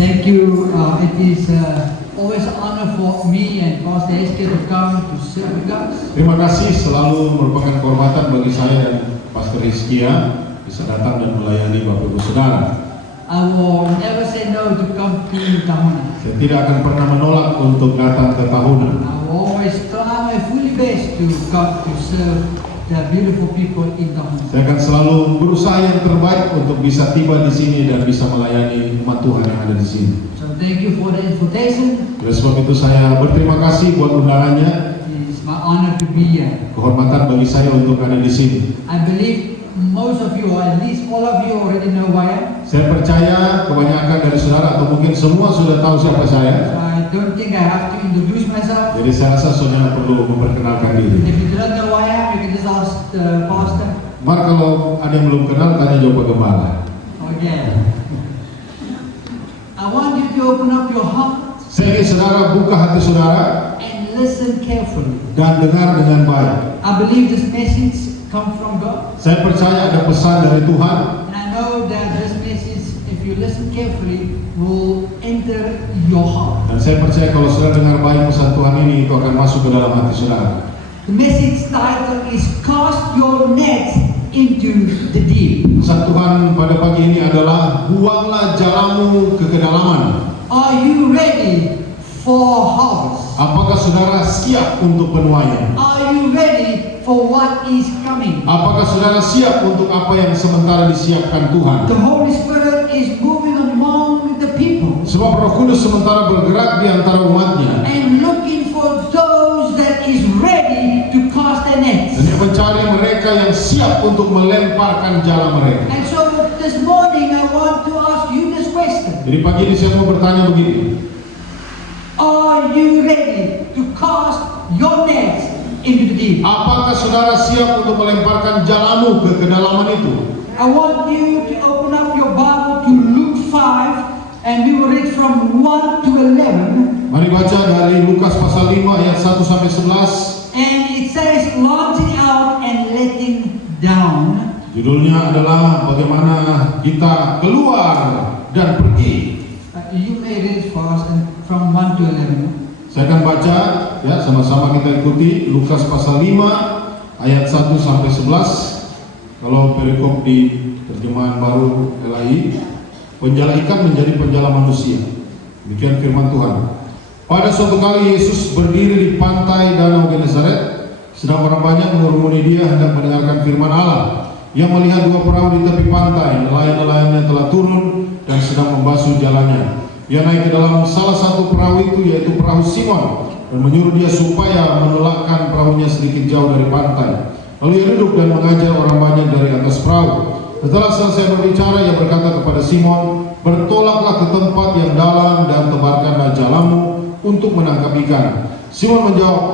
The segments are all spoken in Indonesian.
Thank you. It is always an honor for me and Pastor Eske to come to serve you guys. Terima kasih, selalu merupakan kehormatan bagi saya dan Pastor Hizkia bisa datang dan melayani Bapak Ibu Saudara. I will never say no to come to Tahuna. Saya tidak akan pernah menolak untuk datang ke Tahuna. I will always try my fully best to come to serve the beautiful people in Tahuna. Saya akan selalu berusaha yang terbaik untuk bisa tiba di sini dan bisa melayani umat Tuhan yang ada di sini. So thank you for the invitation. Oleh sebab itu saya berterima kasih buat undangannya. It is my honor to be here. Kehormatan bagi saya untuk ada di sini. I believe most of you, or at least all of you, already know who I am. Saya percaya kebanyakan dari saudara atau mungkin semua sudah tahu siapa saya. So I don't think I have to introduce myself. Jadi saya rasa saudara perlu memperkenalkan diri. If you don't know who I am, you can just ask the pastor. Maka kalau ada yang belum kenal, tanya jawab Pak Gembala. Okay. I want you to open up your heart Saya ingin saudara buka hati saudara and listen carefully. dan dengar dengan baik. I believe this message comes from God. Saya percaya ada pesan dari Tuhan. And I know that this message, if you listen carefully, will enter your heart. Dan saya percaya kalau saudara dengar baik pesan Tuhan ini, itu akan masuk ke dalam hati saudara. The message title is Cast Your Net into the Deep. Pesan Tuhan pada pagi ini adalah buanglah jalamu ke kedalaman. Are you ready for harvest? Apakah saudara siap untuk penuaian? Are you ready for what is coming? Apakah saudara siap untuk apa yang sementara disiapkan Tuhan? The Holy Spirit is moving among the people Sebab Roh Kudus sementara bergerak di antara umatnya and looking for those that is ready to cast their nets. dan dia mencari mereka yang siap untuk melemparkan jala mereka. And so this morning I want to ask you this question. Jadi pagi ini saya mau bertanya begini. Are you ready to cast your nets into the deep? Apakah saudara siap untuk melemparkan jalamu ke kedalaman itu? I want you to open up your Bible to Luke 5 and we will read from 1 to 11. Mari baca dari Lukas pasal 5 ayat 1 sampai 11. And it says launching out and letting down. Judulnya adalah bagaimana kita keluar dan pergi. You may read it for us from 1 to 11. Saya akan baca ya, sama-sama kita ikuti Lukas pasal 5 ayat 1 sampai 11. Kalau perikop di terjemahan baru LAI, penjala ikan menjadi penjala manusia. Demikian firman Tuhan. Pada suatu kali Yesus berdiri di pantai Danau Genesaret, sedang orang banyak mengurumuni dia hendak mendengarkan firman Allah. Ia melihat dua perahu di tepi pantai, nelayan-nelayannya telah turun dan sedang membasuh jalannya. Ia naik ke dalam salah satu perahu itu, yaitu perahu Simon, dan menyuruh dia supaya menolakkan perahunya sedikit jauh dari pantai. Lalu ia duduk dan mengajar orang banyak dari atas perahu. Setelah selesai berbicara, ia berkata kepada Simon, "Bertolaklah ke tempat yang dalam dan tebarkanlah jalamu untuk menangkap ikan." Simon menjawab,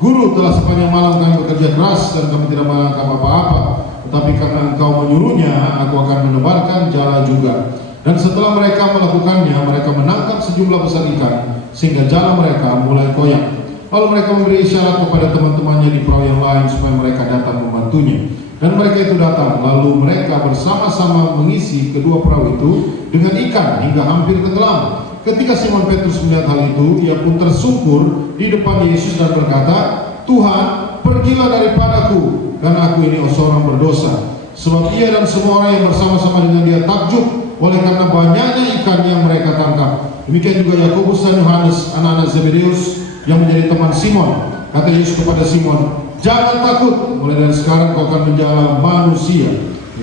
"Guru, telah sepanjang malam kami bekerja keras dan kami tidak menangkap apa-apa. Tetapi karena engkau menyuruhnya, aku akan menebarkan jala juga." Dan setelah mereka melakukannya, mereka menangkap sejumlah besar ikan, sehingga jala mereka mulai koyak. Lalu mereka memberi isyarat kepada teman-temannya di perahu yang lain supaya mereka datang membantunya. Dan mereka itu datang, lalu mereka bersama-sama mengisi kedua perahu itu dengan ikan hingga hampir tenggelam. Ketika Simon Petrus melihat hal itu, ia pun tersungkur di depan Yesus dan berkata, "Tuhan, pergilah daripadaku, karena aku ini seorang berdosa." Sebab ia dan semua orang yang bersama-sama dengan dia takjub oleh karena banyaknya ikan yang mereka tangkap. Demikian juga Yakobus dan Yohanes, anak-anak Zebedeus yang menjadi teman Simon. Kata Yesus kepada Simon, "Jangan takut, mulai dari sekarang kau akan menjala manusia."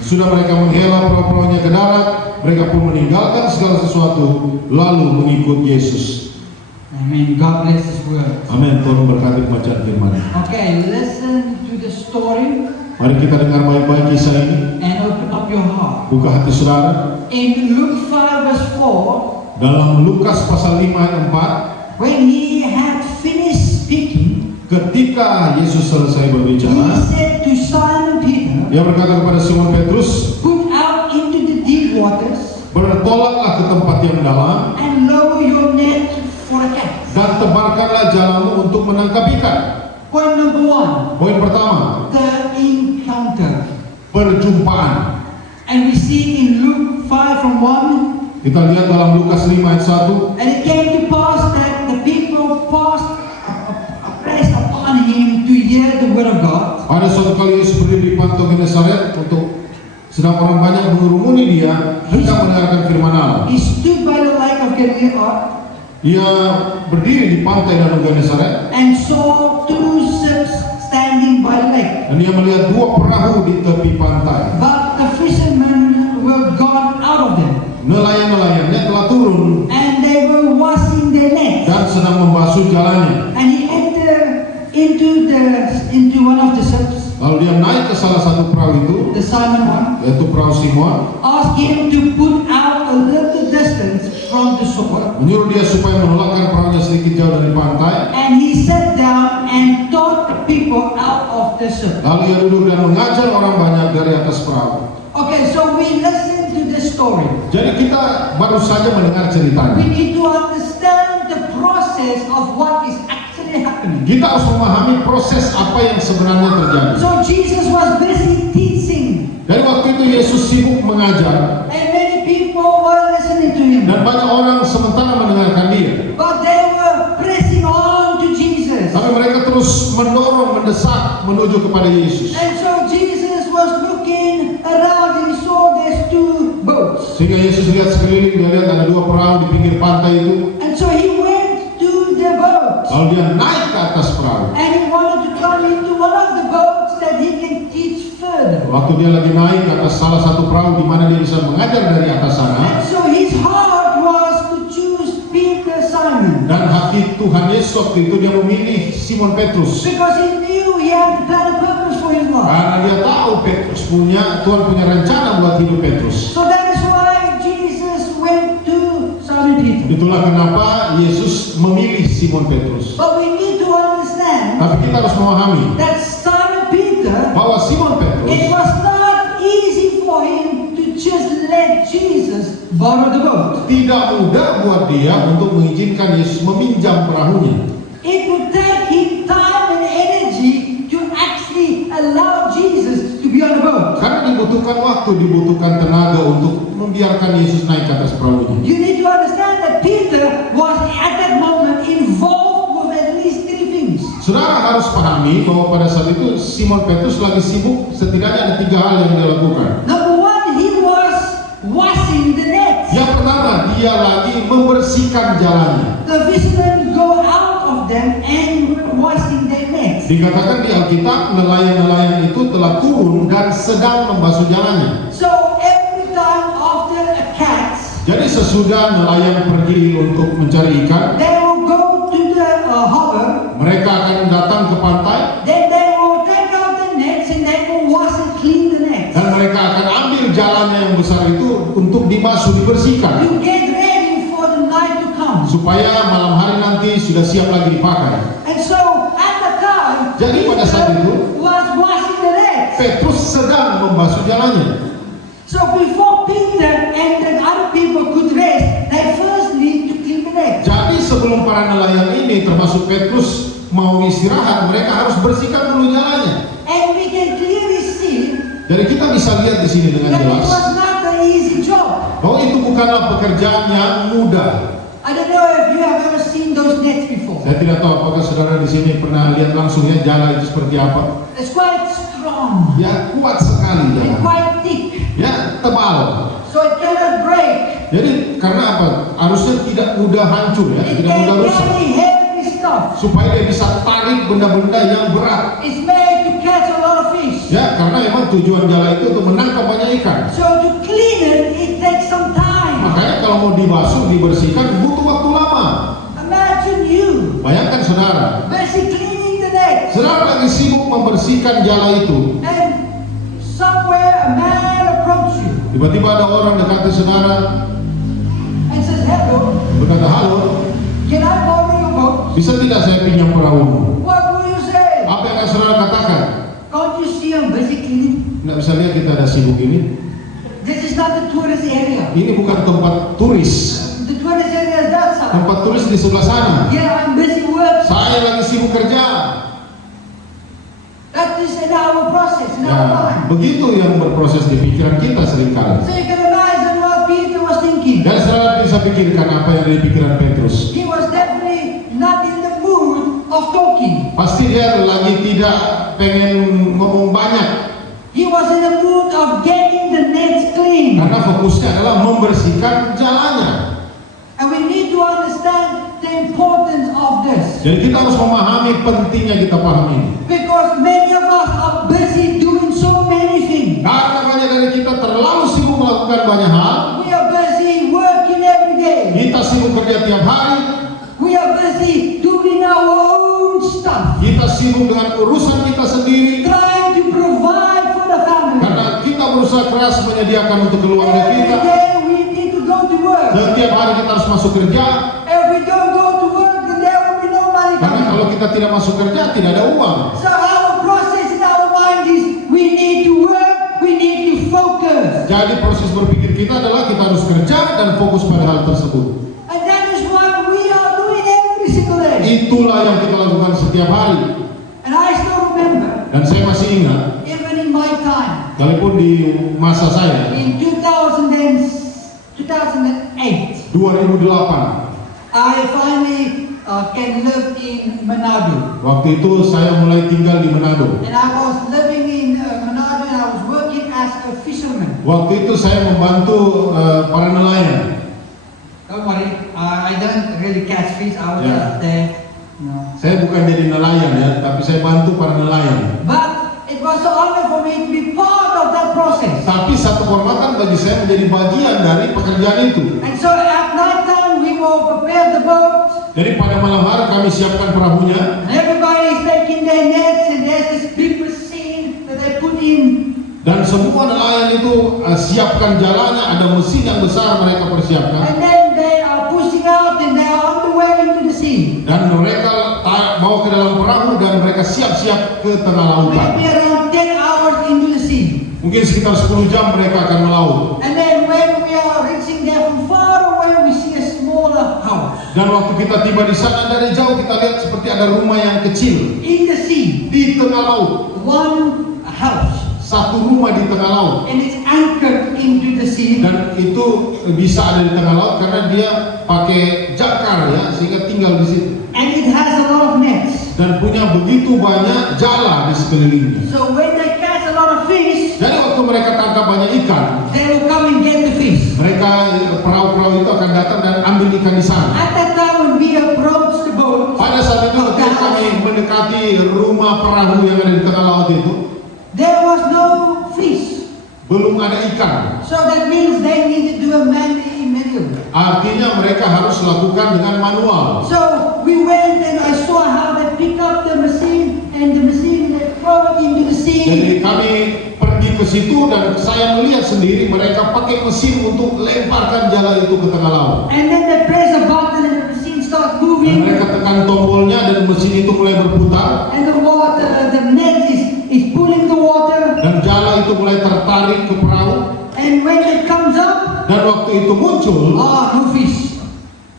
Sudah mereka menghela perahu-perahunya ke darat, mereka pun meninggalkan segala sesuatu lalu mengikut Yesus. Amen. God bless His word. Amin. Tuhan memberkati bacaan firman. Okay, listen to the story Mari kita dengar baik-baik kisah ini. and open up your heart. Buka hati saudara. In Luke 5 verse 4, Dalam Lukas pasal 5 ayat 4, when He had finished speaking, ketika Yesus selesai He berbicara, said to Simon Peter, dia berkata kepada Simon Petrus, "Put out into the deep waters "Bertolaklah ke tempat yang dalam and lower your net for a catch." dan tebarkanlah jalamu untuk menangkap ikan." Point number 1, Poin pertama, the encounter. perjumpaan. And we see in Luke 5 from 1, Kita lihat dalam Lukas 5 ayat 1. And it came to pass that the people passed a press upon him to hear the word of God. Pada suatu kali Yesus berdiri di pantai Genesaret untuk sedang orang banyak mengurumuni dia hendak mendengarkan firman Allah. He stood by the lake of Galilee Dia berdiri di pantai Danau Genesaret and saw two ships standing by the lake. dan dia melihat dua perahu di tepi pantai. But the fishermen were gone out of them, Nelayan-nelayannya telah turun and they were washing their nets. dan sedang membasuh jalannya. And he entered into one of the ships, Lalu dia naik ke salah satu perahu itu, the Simon one, yaitu perahu Simon, asked him to put out a little distance from the shore. menyuruh dia supaya menolakkan perahunya sedikit jauh dari pantai. And he sat down and taught the people out of the ship. Lalu ia duduk dan mengajar orang banyak dari atas perahu. Okay, so we listen to this story. Jadi kita baru saja mendengar We ceritanya. need to understand the process of what is actually happening. Kita harus memahami proses apa yang sebenarnya terjadi. So Jesus was busy teaching, Dari waktu itu Yesus sibuk mengajar and many people were listening to him. dan banyak orang sementara mendengarkan dia. But they were pressing on to Jesus. Tapi mereka terus mendorong, mendesak menuju kepada Yesus. And so Jesus was looking around and saw there's two boats. Sehingga Yesus lihat sekeliling, dia lihat ada dua perahu di pinggir pantai itu. And so he went to the boat. Lalu dia naik ke atas perahu. And he wanted to come into one of the boats that he can teach further. Waktu dia lagi naik ke atas salah satu perahu di mana dia bisa mengajar dari atas And sana. so his heart was to choose Peter Simon. Dan hati Tuhan Yesus waktu itu dia memilih Simon Petrus. Because he knew he had a plan and purpose for his life. Karena dia tahu Tuhan punya rencana buat hidup Petrus. So that is why Jesus went to Simon Peter. Itulah kenapa Yesus memilih Simon Petrus. But we need to understand Tapi kita harus memahami that Simon Peter, bahwa Simon it Petrus was not easy for him to just let Jesus borrow the boat. tidak mudah buat dia untuk mengizinkan Yesus meminjam perahunya. It would take him time and energy to actually allow Jesus to be on the boat. Karena dibutuhkan waktu, dibutuhkan tenaga untuk membiarkan Yesus naik ke atas perahunya. You need to understand that Peter was at that moment involved with at least three things. Saudara harus pahami bahwa pada saat itu Simon Petrus lagi sibuk, setidaknya ada 3 hal yang dia lakukan. Number one, he was washing the nets. Yang pertama, dia lagi membersihkan jalannya. The fishermen go out of them and were washing their nets. Dikatakan di Alkitab, nelayan-nelayan itu telah turun dan sedang membasuh jalannya. So every time after a catch, Jadi sesudah nelayan pergi untuk mencari ikan, they will go to the harbor. mereka akan datang ke pantai Then they will take out the nets and they will wash and clean the nets dan mereka akan ambil jalannya yang besar itu untuk dibasuh, dibersihkan to get ready for the night to come. supaya malam hari nanti sudah siap lagi dipakai. And so at the time, Jadi pada saat itu, was washing the nets. Petrus sedang membasuh jalannya. So before Peter and the other people could rest, they first need to clean the nets. Jadi sebelum para nelayan ini termasuk Petrus mau istirahat, mereka harus bersihkan dulu jalannya. And we can clearly see Jadi kita bisa lihat di sini dengan that it jelas was not an easy job. bahwa itu bukanlah pekerjaan yang mudah. I don't know if you have ever seen those nets before. Saya tidak tahu apakah saudara di sini pernah lihat langsung ya jala itu seperti apa. It's quite strong Ya kuat sekali and jala. quite thick, Ya tebal. so it cannot break. Jadi karena apa? Harusnya tidak mudah hancur ya, It tidak can mudah rusak. carry heavy stuff. Supaya dia bisa tarik benda-benda yang berat. It's made to catch a lot of fish. Ya karena memang tujuan jala itu untuk menangkap banyak ikan. So to clean it takes some time. Makanya kalau mau dibasuh, dibersihkan butuh waktu lama. Imagine you Bayangkan saudara, busy cleaning the nets, saudara lagi sibuk membersihkan jala itu. and somewhere a man approaches you Tiba-tiba ada orang dekati saudara, and says, "Hello, berkata, halo, can I borrow your boat?" bisa tidak saya pinjam perahumu? What will you say? Apa yang akan saudara katakan? Can't you see I'm busy cleaning? Nggak bisa lihat kita ada sibuk ini. This is not the tourist area. Ini bukan tempat turis. The tourist area is that side. Tempat turis di sebelah sana. Yeah, I'm busy working. Saya lagi sibuk kerja. That is in our process, in our Nah, mind. begitu yang berproses di pikiran kita seringkali. So you can imagine what Peter was thinking. Dan saudara bisa pikirkan apa yang ada di pikiran Petrus. He was definitely not in the mood of talking. Pasti dia lagi tidak pengen ngomong banyak. He was in the mood of getting the nets clean. Karena fokusnya adalah membersihkan jalannya. And we need to understand the importance of this. Jadi kita harus memahami pentingnya kita pahami ini. Because many of us are busy doing so many things. Karena banyak dari kita terlalu sibuk melakukan banyak hal. We are busy working every day. Kita sibuk kerja tiap hari. We are busy doing our own stuff. Kita sibuk dengan urusan kita sendiri. Trying to provide for the family. Karena kita berusaha keras menyediakan untuk keluarga Every kita. day we need to go to work. Setiap hari kita harus masuk kerja. If we don't go to work, then there will be no money Karena coming. kalau kita tidak masuk kerja, tidak ada uang. So our process in our mind is we need to work, we need to focus. Jadi proses berpikir kita adalah kita harus kerja dan fokus pada hal tersebut. And that is what we are doing every single day. Itulah yang kita lakukan setiap hari. And I still remember, Dan saya masih ingat, even in my time, sekalipun di masa saya, in 2008, 2008, I finally can live in Manado. waktu itu saya mulai tinggal di Manado. And I was living in Manado and I was working as a fisherman. Waktu itu saya membantu para nelayan. Don't worry, I don't really catch fish. I was Yeah. just there, you know. Saya bukan jadi nelayan ya, tapi saya bantu para nelayan. But it was so honor for me to be part of that process. Tapi satu kehormatan bagi saya menjadi bagian dari pekerjaan itu. And so at night time we will prepare the boat. Jadi pada malam hari kami siapkan perahunya. And everybody is taking their nets and there's this big machine that they put in. Dan semua nelayan itu siapkan jalannya, ada mesin yang besar mereka persiapkan. And then they are pushing out and they are on the way into the sea. Dan mereka bawa ke dalam perahu dan mereka siap-siap ke tengah lautan. Maybe around 10 hours into the sea. Mungkin sekitar 10 jam mereka akan melaut. And then when we are reaching there from far away, we see a smaller house Dan waktu kita tiba di sana dari jauh kita lihat seperti ada rumah yang kecil in the sea. di tengah laut. One house. Satu rumah di tengah laut. And it's anchored into the sea. Dan itu bisa ada di tengah laut karena dia pakai jakar ya, sehingga tinggal di situ. And it has a lot of nets. Dan punya begitu banyak jala di sekelilingnya. So when they catch a lot of fish, Jadi waktu mereka tangkap banyak ikan, they will come and get the fish. mereka perahu-perahu itu akan datang dan ambil ikan di sana. At that time when we approach the boat, Pada saat itu ketika kami mendekati rumah perahu yang ada di tengah laut itu, there was no fish. belum ada ikan. So that means they need to do a manual. Artinya mereka harus lakukan dengan manual. So we went and I saw how they pick up the machine and the machine they throw it into the sea. Jadi kami pergi ke situ dan saya melihat sendiri mereka pakai mesin untuk lemparkan jala itu ke tengah laut. And then they press a button and the machine starts Dan moving. mereka tekan tombolnya dan mesin itu mulai berputar And the water, the net is pulling the water. dan jala itu mulai tertarik ke perahu. And when it comes up, Dan waktu itu muncul no fish.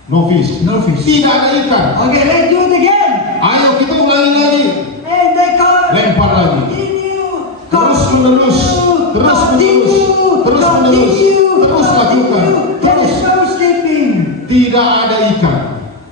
no fish. No fish. Tidak ada ikan. Okay, let's do it again. Ayo kita ulangi lagi. And they come. Lempar lagi. Continue. Terus menerus. Terus menerus. Terus menerus. Terus lakukan. There Terus. is no sleeping. Tidak ada ikan.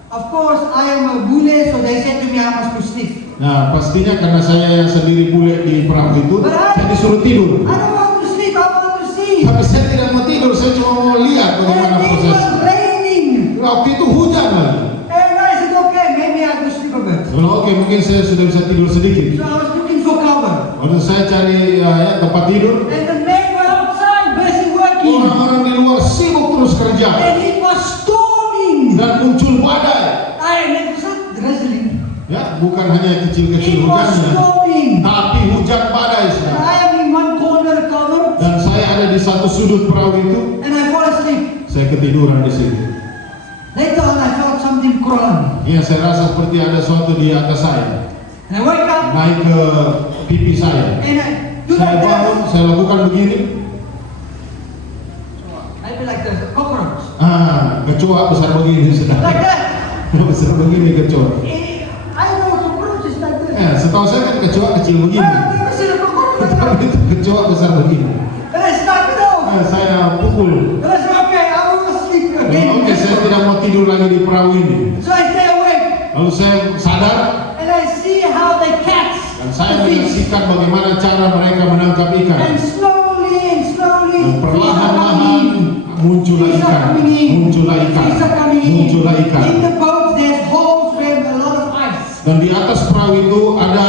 Of course, I am a bule, so they said to me I must to sleep. Nah, pastinya karena saya yang sendiri bule di perahu itu, saya disuruh tidur. I don't want to sleep, I want to see. Tapi saya tidak mau tidur, saya cuma mau lihat bagaimana And it proses. was raining. Waktu itu hujan lagi. And I said, okay, maybe I will sleep a bit. Oke, mungkin saya sudah bisa tidur sedikit. So I was looking for cover. Waktu saya cari ya, tempat tidur, And the men were outside, busy working. orang-orang di luar sibuk terus kerja. And it was storming. Dan muncul badai. And it was not drizzling. Ya, bukan hanya kecil-kecil It was hujannya, storming. tapi hujan badai. And Saudara. I am in one corner covered. Dan saya ada di satu sudut perahu itu, And I fall asleep. saya ketiduran di situ. Later on, I felt something crawling. Ya, saya rasa seperti ada sesuatu di atas saya, And I wake up naik ke pipi saya. and I do Saya like bangun, this. saya lakukan begini. I feel like this, cockroach. Kecoa besar begini sudah. Like that. Besar begini kecoa. I know cockroach is like this. Setahu saya kan kecoa kecil I begini. have never seen a cockroach like Tapi that. itu kecoa besar begini. And I started off. Saya pukul. And I said, okay, I will sleep again. in Oke, this saya boat. tidak mau tidur lagi di perahu ini. So I stay awake Lalu saya sadar and I see how they catch dan saya the fish. menyaksikan bagaimana cara mereka menangkap ikan. And slowly and slowly, Dan fish are perlahan-lahan coming in. muncullah Fish are ikan, coming in. muncullah ikan, Fish are coming in. muncullah ikan. In the boat, there's holes with a lot of ice. Dan di atas perahu itu ada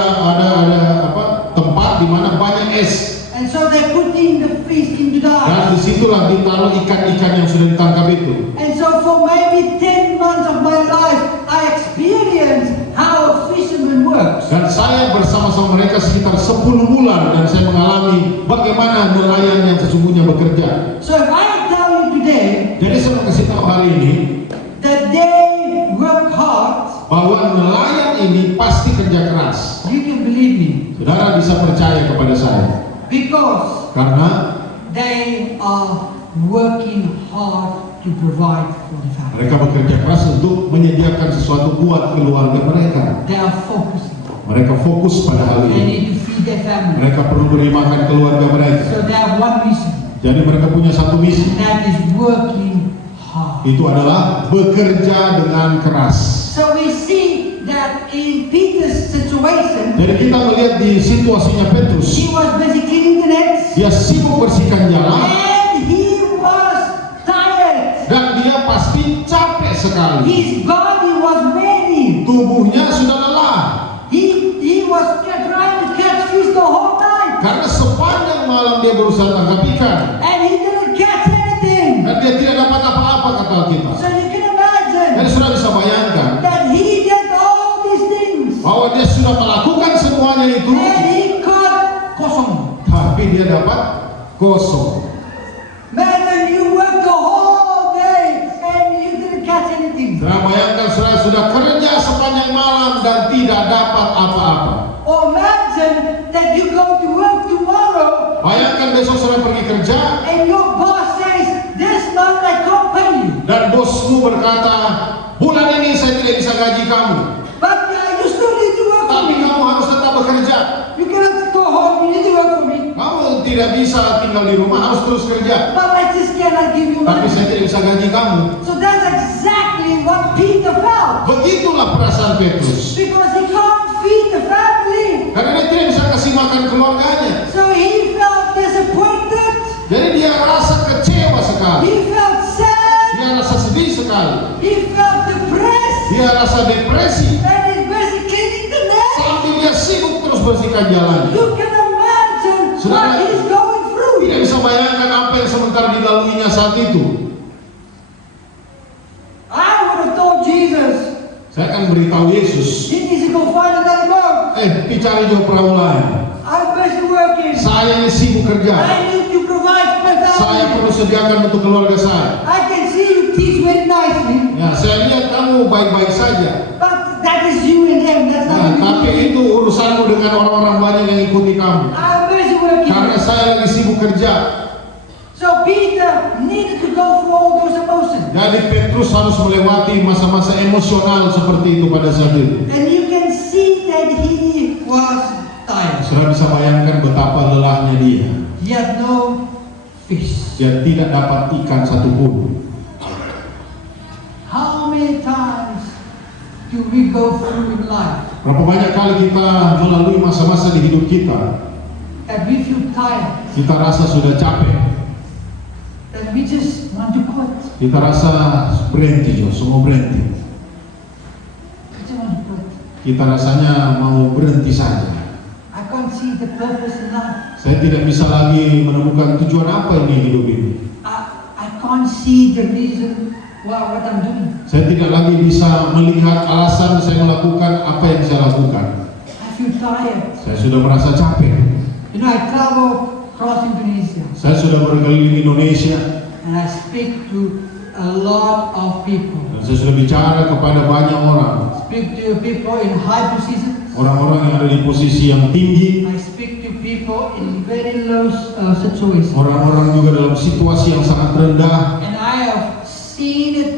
tempat di mana banyak es. And so they're putting the fish into the Dan ice. disitulah ditaruh ikan-ikan yang sudah ditangkap itu. And so for maybe 10 months of my life, I experienced how a fisherman works. Dan saya bersama-sama mereka sekitar 10 bulan dan saya mengalami bagaimana nelayan yang sesungguhnya bekerja. So if I tell you today Jadi saya mau kasih tahu hari ini that they work hard, bahwa nelayan ini pasti kerja keras. you can believe me. Saudara bisa percaya kepada saya Because karena they are working hard to provide for the family. mereka bekerja keras untuk menyediakan sesuatu buat keluarga mereka. They are focusing. Mereka fokus pada hal They ini. need to feed their family. Mereka perlu beri makan keluarga mereka. So they have one mission. Jadi mereka punya satu misi. That is working hard. Itu adalah bekerja dengan keras. So we see that in Peter's situation, Jadi kita melihat di situasinya Petrus. he was busy cleaning the nets Dia sibuk bersihkan jalan and he was tired. dan dia pasti capek sekali. His body was weary. Tubuhnya sudah lelah He was trying to catch fish the whole night karena sepanjang malam dia berusaha tangkap ikan and he didn't catch anything. dan dia tidak dapat apa-apa kata kita. So you can imagine Jadi sudah bisa bayangkan that he did all these things bahwa dia sudah melakukan semuanya itu, and he caught kosong. tapi dia dapat kosong. Imagine you worked the whole day and you didn't catch anything. Saya bayangkan saya sudah kerja sepanjang malam dan tidak dapat apa-apa. Or imagine that you go to work tomorrow Bayangkan besok saya pergi kerja and your boss says, this month I can't pay you. dan bosmu berkata, bulan ini saya tidak bisa gaji kamu, But you still need to work for tapi me. kamu harus tetap bekerja. You cannot go home, you need to work for me. Kamu tidak bisa tinggal di rumah, harus terus kerja. But I just cannot give you Tapi money. saya tidak bisa gaji kamu. So that's exactly what Peter felt. Begitulah perasaan Petrus. Because he can't feed the family. Karena dia tidak bisa kasih makan keluarganya. So he felt disappointed. Jadi dia rasa kecewa sekali. He felt sad. Dia rasa sedih sekali. He felt depressed. Dia rasa depresi. And he's busy cleaning the net. Sambil dia sibuk terus bersihkan jalannya. You can imagine Saudara, what he's going through. Tidak bisa bayangkan apa yang sementara dilaluinya saat itu. I would have told Jesus, Saya akan beritahu Yesus, he needs to go find another boat. pergi cari juga perahu lain. I'm busy working. Saya ini sibuk kerja. I need to provide for my Saya family. perlu sediakan untuk keluarga saya. I can see you teach very nicely, Ya, saya lihat kamu baik-baik saja. but that is you and them. That's Nah, not tapi me. itu urusanmu dengan orang-orang banyak yang ikuti kamu. I'm busy working. Karena saya lagi sibuk kerja. So Peter needed to go through all those emotions. Jadi Petrus harus melewati masa-masa emosional seperti itu pada saat itu. And you can see that he was tired. Sudah bisa bayangkan betapa lelahnya dia. He had no fish. Dia tidak dapat ikan satupun. How many times do we go through in life Berapa banyak kali kita melalui masa-masa di hidup kita, that we feel tired, kita rasa sudah capek, that we just want to quit? kita rasa berhenti, semua berhenti. We just want to quit. Kita rasanya mau berhenti saja. I can't see the purpose in life. Saya tidak bisa lagi menemukan tujuan apa ini hidup ini. I can't see the reason why what I'm doing. Saya tidak lagi bisa melihat alasan saya melakukan apa yang saya lakukan. I feel tired. Saya sudah merasa capek. You know, I travel across Indonesia Saya sudah berkeliling Indonesia and I speak to a lot of people. dan saya sudah bicara kepada banyak orang. Speak to people in high positions. Orang-orang yang ada di posisi yang tinggi, I speak to people in very low situations. orang-orang juga dalam situasi yang sangat rendah. And I have seen it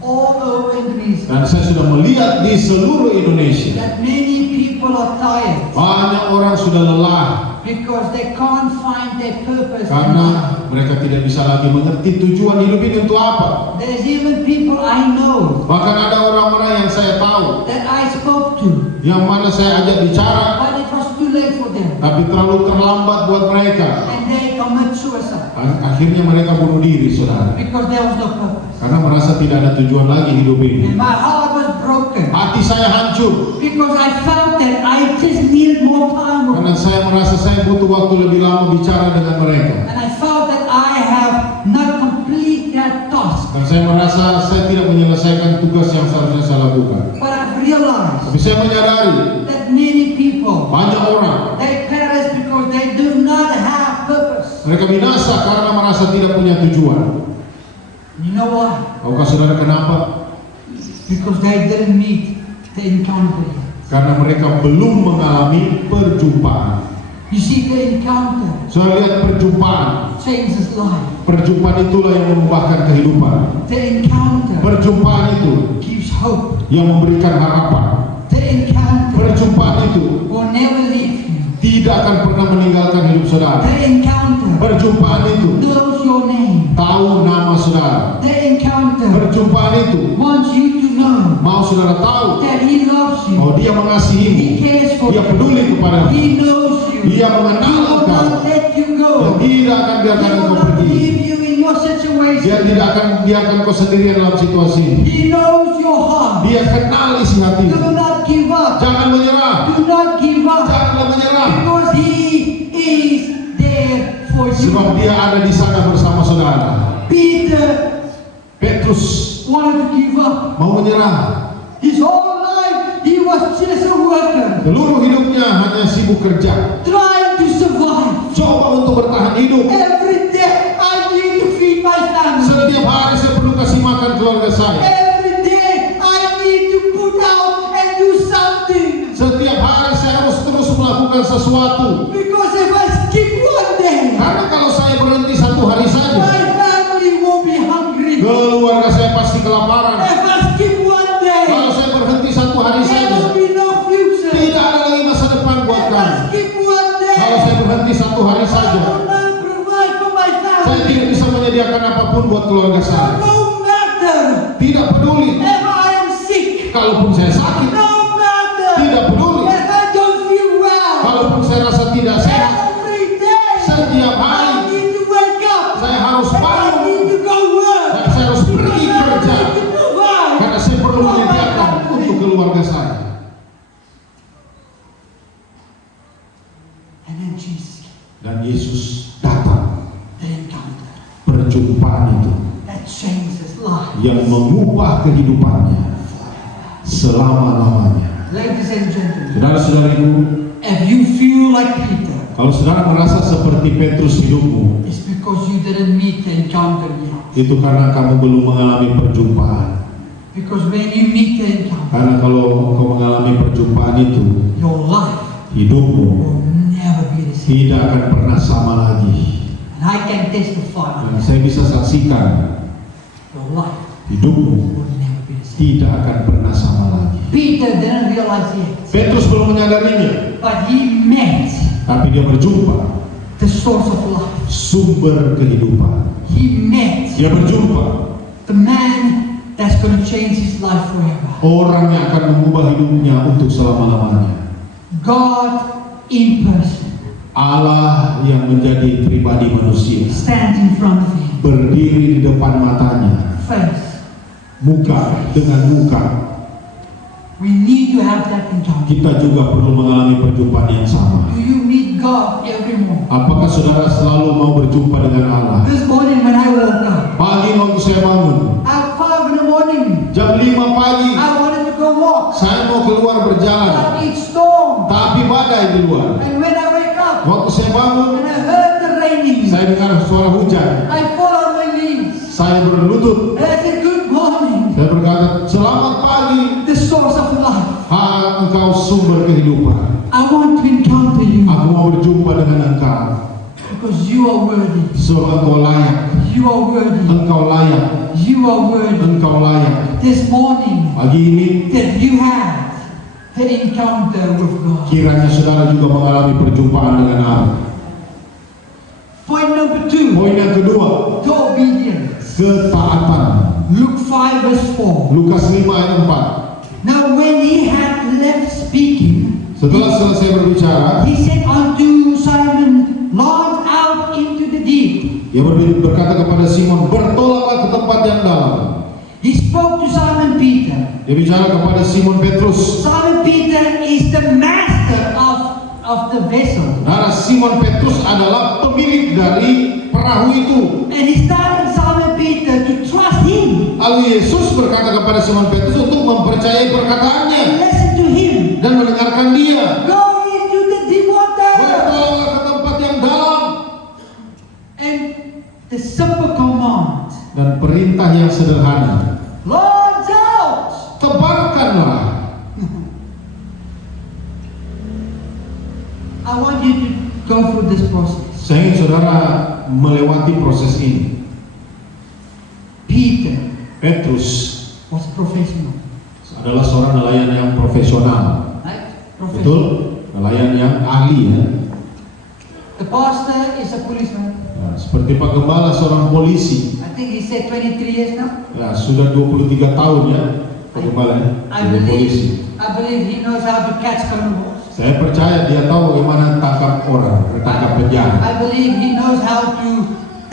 all over Indonesia. Dan saya sudah melihat di seluruh Indonesia That many people are tired banyak orang sudah lelah because they can't find their purpose in karena life. mereka tidak bisa lagi mengerti tujuan hidup ini untuk apa. There's even people I know Bahkan ada orang-orang yang saya tahu, that I spoke to, yang mana saya ajak bicara, but it was too late for them. tapi terlalu terlambat buat mereka. And they commit suicide Akhirnya mereka bunuh diri, saudara. because there was no purpose. Karena merasa tidak ada tujuan lagi hidup ini. And my heart was broken Hati saya hancur. because I felt that I just needed more time with Karena them. saya merasa saya butuh waktu lebih lama bicara dengan mereka. And I felt that I have not complete that task. Dan saya merasa saya tidak menyelesaikan tugas yang seharusnya saya lakukan. But I've realized Tapi saya menyadari that many people, banyak orang they perish because they do not have purpose. mereka binasa karena merasa tidak punya tujuan. You know why? Tahukah saudara kenapa? Because they didn't meet the encounter yet. Karena mereka belum mengalami perjumpaan. You see, the encounter Saya lihat perjumpaan. changes life. Perjumpaan itulah yang mengubahkan kehidupan. The encounter Perjumpaan itu gives hope. yang memberikan harapan. The encounter Perjumpaan itu will never leave you. tidak akan pernah meninggalkan hidup saudara. The encounter Perjumpaan itu knows your name. tahu nama saudara. The encounter Perjumpaan itu wants you to know mau saudara tahu that He loves you. bahwa dia mengasihimu, He cares for dia you. peduli kepadamu, He knows you. dia He mengenal will engkau, not let you dan go. tidak akan He biarkan will engkau not pergi. leave you in your Dia situation. tidak akan biarkan kau sendirian dalam situasi ini. He knows your heart. Dia kenal isi hatimu. Do not give up. Jangan menyerah, Do not give up. janganlah menyerah, Because He is there for sebab you. dia ada di sana bersama saudara. Peter Petrus wanted to give up. mau menyerah. His whole life he was just a worker, Seluruh hidupnya hanya sibuk kerja, trying to survive. coba untuk bertahan hidup. Every day I need to feed my family. Setiap hari saya perlu kasih makan keluarga saya. Every day I need to put out and do something. Setiap hari saya harus terus melakukan sesuatu. Because if I skip one day, Karena kalau saya berhenti satu hari saja, my family will be hungry. keluarga saya pasti kelaparan. If I skip one day, Kalau saya berhenti satu hari there saja, will be no future. tidak ada lagi masa depan buat If I kami. skip one day, Kalau saya berhenti satu hari I saja, will not provide for my saya family. tidak bisa menyediakan apapun buat keluarga saya. No matter Tidak peduli, if I am sick. kalaupun saya sakit, No matter tidak peduli, if I don't feel well. kalaupun saya rasa tidak sehat, Every day setiap I hari need to wake up. saya harus And I bangun need to go work. dan saya harus pergi Because I kerja need to provide karena saya perlu for my menyediakan family. untuk keluarga saya. And then Jesus, Dan Yesus datang, the encounter perjumpaan itu that changes life. yang mengubah kehidupannya selama-lamanya. Ladies and gentlemen, Saudara-saudariku, if you feel like Peter, kalau saudara merasa seperti Petrus hidupmu, it's because you didn't meet the encounter yet. itu karena kamu belum mengalami perjumpaan. Because when you meet the encounter, Karena kalau kau mengalami perjumpaan itu, your life hidupmu will never be the same. tidak akan pernah sama lagi. And I can testify Dan saya bisa saksikan, your life hidupmu will never be the same. tidak akan pernah sama lagi. Peter didn't realize yet, Petrus belum menyadarinya, but he met tapi dia berjumpa the source of life. sumber kehidupan. He met Dia berjumpa the man that's going to change his life forever. orang yang akan mengubah hidupnya untuk selama-lamanya. God in person Allah yang menjadi pribadi manusia, stands in front of him, berdiri di depan matanya, face. muka dengan muka. We need to have that encounter. Kita juga perlu mengalami perjumpaan yang sama. Do you meet God every morning? Apakah saudara selalu mau berjumpa dengan Allah? This morning when I woke up, Pagi waktu saya bangun, at 5 in the morning, jam 5 pagi, I wanted to go walk. saya mau keluar berjalan, But it's storm. tapi badai di luar. And when I wake up, Waktu saya bangun, and I heard the raining, saya dengar suara hujan. I fall on my knees. Saya berlutut. And I said, good morning, Saya berkata, selamat pagi, the source of life. engkau sumber kehidupan. I want to encounter you Aku mau berjumpa dengan engkau. because you are worthy. Sebab engkau layak. You are worthy. Engkau layak. You are worthy. Engkau layak. This morning Pagi ini, that you have the encounter with God. kiranya saudara juga mengalami perjumpaan dengan Allah. Point number 2, Poin yang kedua, the obedience. ketaatan. Luke 5 verse 4. Lukas 5 ayat 4. Now when he had left speaking, Setelah selesai berbicara, he said unto Simon, launch out into the deep. dia berkata kepada Simon, bertolaklah ke tempat yang dalam. He spoke to Simon Peter. Dia bicara kepada Simon Petrus. Simon Peter is the master of the vessel. Nah, Simon Petrus adalah pemilik dari perahu itu. And he started Simon Peter to trust him, Lalu Yesus berkata kepada Simon Petrus untuk mempercayai perkataannya listen to him. dan mendengarkan dia. Go into the deep water. Bertolaklah ke tempat yang dalam. And the simple command, Dan perintah yang sederhana, launch out. tebarkanlah. I want you to go through this process. Saya ingin saudara melewati proses ini. Peter Petrus was a professional, adalah seorang nelayan yang profesional. right? Betul? Nelayan yang ahli ya. The pastor is a policeman. Nah, seperti Pak Gembala seorang polisi. I think he said 23 years now. Ya, sudah 23 tahun ya Pak Gembala ya, I jadi polisi. believe he knows how to catch criminals. Saya percaya dia tahu bagaimana tangkap orang, tangkap penjahat. I believe he knows how to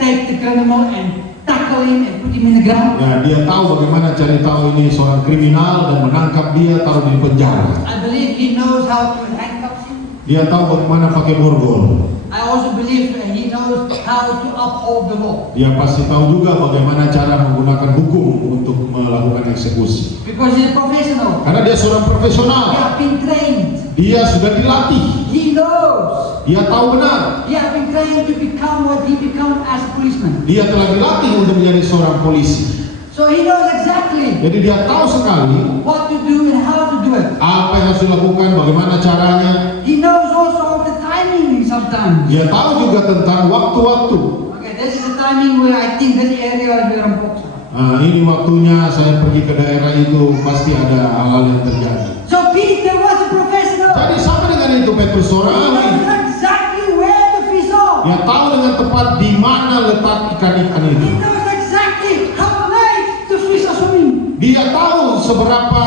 take the criminal and tackle him and put him in the ground. Ya, dia tahu bagaimana cari tahu ini seorang kriminal dan menangkap dia, taruh di penjara. I believe he knows how to handcuff him. Dia tahu bagaimana pakai borgol. I also believe that he knows how to uphold the law. Dia pasti tahu juga bagaimana cara menggunakan hukum untuk melakukan eksekusi. Because he's a professional. Karena dia seorang He profesional. has been trained. Dia sudah dilatih. He knows. Dia tahu benar. He has been trained to become what he become as a policeman. Dia telah dilatih untuk menjadi seorang polisi. So he knows exactly Jadi dia tahu sekali what to do and how to do it. apa yang harus dilakukan, bagaimana caranya. He knows also the timing sometimes. Dia tahu juga tentang waktu-waktu. Okay, this is the timing where I think this area will be rampok. Nah, ini waktunya saya pergi ke daerah itu, pasti ada hal-hal yang terjadi. So Peter was a professional. Jadi sama dengan itu Petrus He seorang ahli. knows exactly where the fish are. Dia tahu dengan tepat di mana letak ikan-ikan He itu. knows exactly how late the fish are swimming. Dia tahu seberapa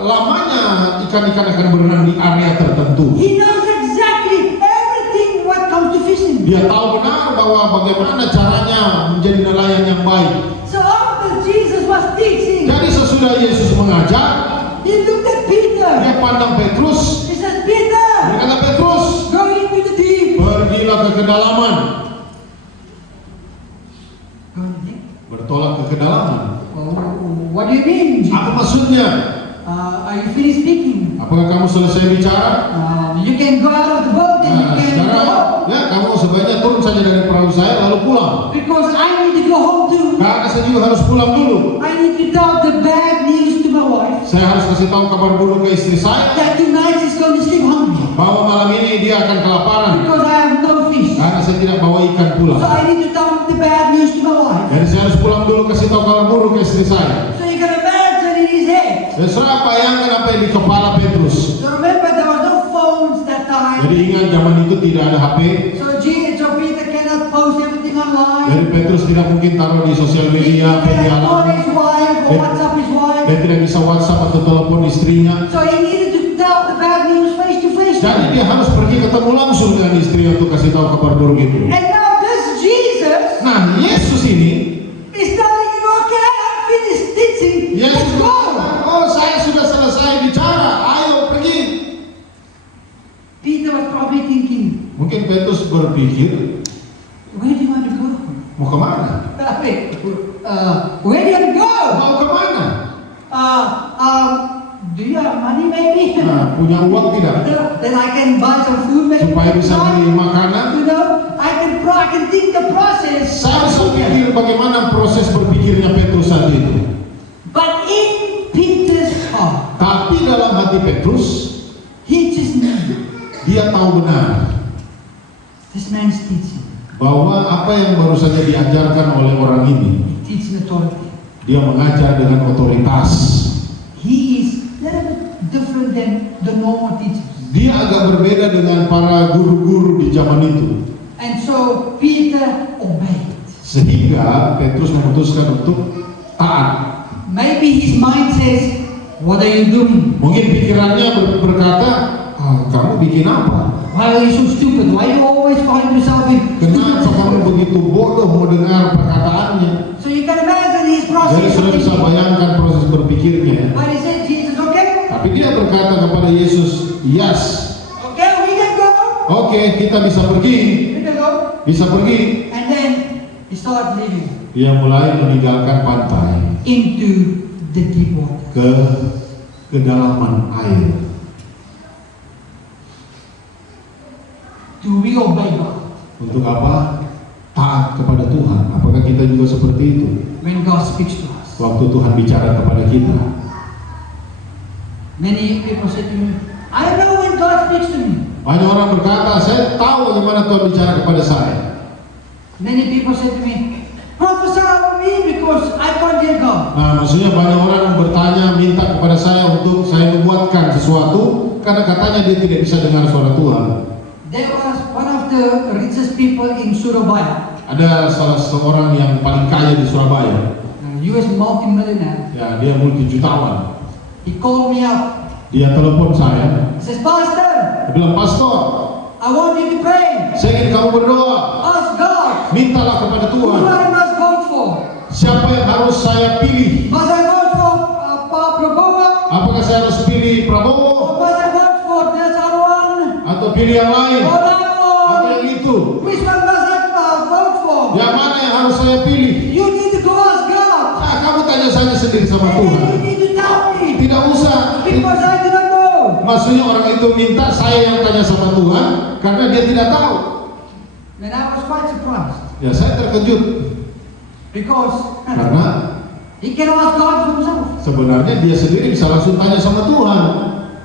lamanya ikan-ikan akan berenang di area tertentu. He knows exactly everything what comes to fishing. Dia tahu benar bahwa bagaimana caranya menjadi nelayan yang baik. So after Jesus was teaching, Jadi sesudah Yesus mengajar, he looked at Peter. dia pandang Petrus. He said, Peter, Dia kata, Petrus, go into the deep. pergilah ke kedalaman. Go in there. Bertolak ke kedalaman. Oh, what do you mean? Jesus? Apa maksudnya? Are you finished speaking? Apakah kamu selesai bicara? You can go out of the boat and Nah, you can go sekarang home. ya kamu sebaiknya turun saja dari perahu saya lalu pulang. Because I need to go home too. Karena saya juga harus pulang dulu. I need to tell the bad news to my wife Saya harus kasih tahu kabar buruk ke istri saya that tonight she's going to sleep hungry bahwa malam ini dia akan kelaparan because I have no fish. karena saya tidak bawa ikan pulang. So I need to tell the bad news to my wife. Jadi saya harus pulang dulu kasih tahu kabar buruk ke istri saya. So you can imagine in his head. Dan saudara bayangkan apa yang di kepala Petrus. So remember there was no phones that time. Jadi ingat zaman itu tidak ada HP. So Peter cannot post everything online. Jadi Petrus tidak mungkin taruh di sosial He media, media cannot call alam. his wife or WhatsApp his wife. Dia tidak bisa WhatsApp atau telepon istrinya. So he needed to tell the bad news face to face. Jadi dia harus pergi ketemu langsung dengan istri untuk kasih tahu kabar buruk itu. And now this Jesus Nah, Yesus ini, is telling you, okay, I'm finished teaching. Yesus Let's go. berkata, oh saya sudah selesai bicara, ayo pergi. Peter was probably thinking, Mungkin Petrus berpikir, where do you want to go? mau kemana? Wait, where do you want to go? Mau kemana? Do you have money maybe? Nah, punya uang tidak? Then I can buy some food maybe. Supaya bisa beli makanan. You know, I can think the process. Saya bisa pikir bagaimana proses berpikirnya Petrus saat itu. But in Peter's heart, Tapi dalam hati Petrus, he just knew dia tahu benar this man's teaching. bahwa apa yang baru saja diajarkan oleh orang ini, He teaches authority. dia mengajar dengan otoritas. He is a little bit different than the normal teachers. Dia agak berbeda dengan para guru-guru di zaman itu. And so Peter obeyed. Sehingga Petrus memutuskan untuk taat. Maybe his mind says, what are you doing? Mungkin pikirannya berkata, kamu bikin apa? Why are you so stupid? Why you always find yourself in Kenapa stupid kamu situations?" begitu bodoh mendengar perkataannya? So you can imagine his Jadi process. sudah bisa bayangkan proses berpikirnya. But he said, Jesus, okay, Tapi dia berkata kepada Yesus, yes, okay, we can go. oke, kita bisa pergi, We can go. bisa pergi. And then he started leaving Dia mulai meninggalkan pantai into the deep water. ke kedalaman air. Do we obey God? Untuk apa? Taat kepada Tuhan. Apakah kita juga seperti itu? When God speaks to us. Waktu Tuhan bicara kepada kita. Many people say to me, I know when God speaks to me. Banyak orang berkata, saya tahu bagaimana Tuhan bicara kepada saya. Many people say to me, prophesy over me because I can't hear God. Nah, maksudnya banyak orang bertanya, minta kepada saya untuk saya membuatkan sesuatu, karena katanya dia tidak bisa dengar suara Tuhan. There was one of the richest people in Surabaya. Ada salah seorang yang paling kaya di Surabaya. US multimillionaire. Ya, dia multi jutawan. He called me up. Dia telepon saya. He says, Pastor, Dia bilang, Pastor, I want you to pray. saya ingin kamu berdoa. Ask God, Mintalah kepada who Tuhan. I must vote for. Siapa yang harus saya pilih? Must I vote for Pak Prabowo? Apakah saya harus pilih Prabowo? Or must I vote for this other one? Atau pilih yang lain? Or that Atau one? yang itu? Which one must I vote for? Yang mana yang harus saya pilih? You need to go ask God. Nah, kamu tanya saja sendiri sama And then Tuhan. you need to tell me. Tidak usah. Because I do not know. Maksudnya orang itu minta saya yang tanya sama Tuhan karena dia tidak tahu. And I was quite surprised. Ya, saya terkejut Because karena he can ask God for himself. sebenarnya dia sendiri bisa langsung tanya sama Tuhan.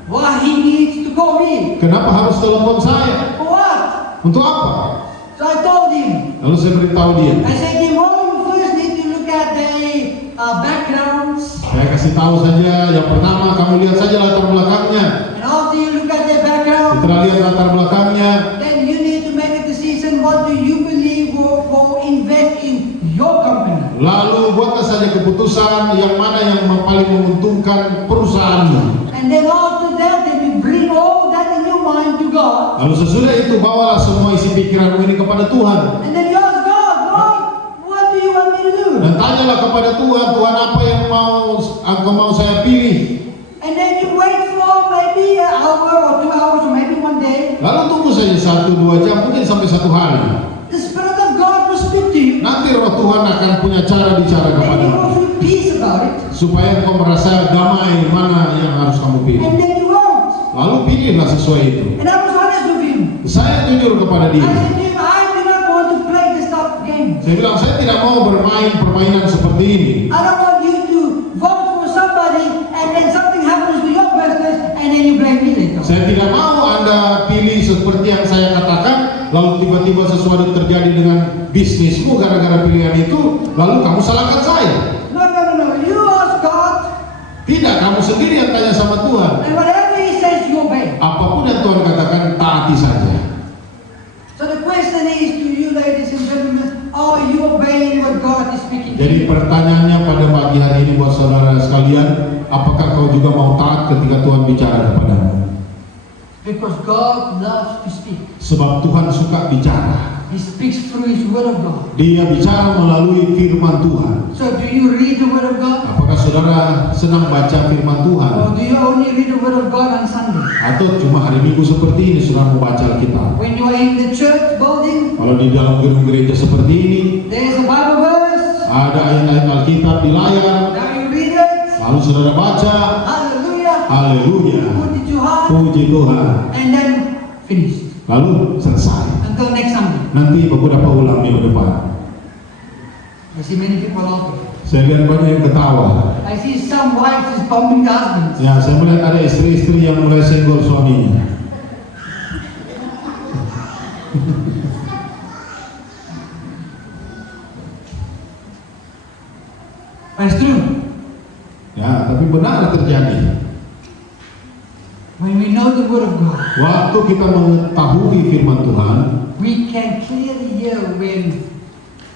Why he needs to call me? Kenapa harus telepon saya? For what? Untuk apa? So I told him. Lalu saya beritahu dia. I said to him, oh, you first need to look at the backgrounds. Saya kasih tahu saja. Yang pertama kamu lihat saja latar belakangnya. And after you look at the background, Setelah lihat latar belakangnya, then you need to make a decision. What do you believe or invest in your company? lalu buatlah saja keputusan yang mana yang paling menguntungkan perusahaanmu. And then after that, then you bring all that in your mind to God. Lalu sesudah itu bawalah semua isi pikiranmu ini kepada Tuhan. And then you ask God, Lord, what do you want me to do? Dan tanyalah kepada Tuhan, Tuhan apa yang engkau mau saya pilih. And then you wait for maybe an hour or 2 hours or maybe one day. Lalu tunggu saja 1-2 jam, mungkin sampai 1 hari. The Spirit of God will speak to you. Nanti roh Tuhan akan punya cara bicara And you kepadamu. will feel peace about it. Supaya engkau merasa damai mana yang harus kamu pilih. And then you won't. Lalu pilihlah sesuai itu. And I was honest with him. Saya jujur kepada I dia. said to him, I do not want to play this type of game. Saya bilang, saya tidak mau bermain permainan seperti ini. I don't want you to vote for somebody and then something happens to your business and then you blame me later. Saya tidak mau Anda pilih seperti yang saya katakan, lalu tiba-tiba sesuatu terjadi dengan bisnismu gara-gara pilihan itu, lalu kamu salahkan saya. No. You ask God Tidak, kamu sendiri yang tanya sama Tuhan. and whatever He says, you obey. Apapun yang Tuhan katakan, taati saja. So the question is to you, ladies and gentlemen, are you obeying what God is speaking to Jadi you? pertanyaannya pada pagi hari ini buat saudara sekalian, apakah kau juga mau taat ketika Tuhan bicara kepadamu? Because God loves to speak. Sebab Tuhan suka bicara. He speaks through His Word of God. Dia bicara melalui firman Tuhan. So do you read the Word of God? Apakah saudara senang baca firman Tuhan? Or do you only read the Word of God on Sunday? Atau cuma hari Minggu seperti ini sudah membaca Alkitab? When you are in the church building, Kalau di dalam gedung gereja seperti ini, there is a Bible verse. ada ayat-ayat Alkitab di layar, Now you read it. lalu saudara baca, Hallelujah. haleluya, Puji Tuhan. puji Tuhan, And then finish. lalu selesai. Until next Sunday. Nanti beberapa ulang minggu depan. I see many people laughing. Saya lihat banyak yang ketawa. I see some wives is bumping the husbands. Ya, saya melihat ada istri-istri yang mulai senggol suaminya. But it's true. Ya, tapi benar terjadi. When we know the Word of God, Waktu kita mengetahui firman Tuhan, we can clearly hear when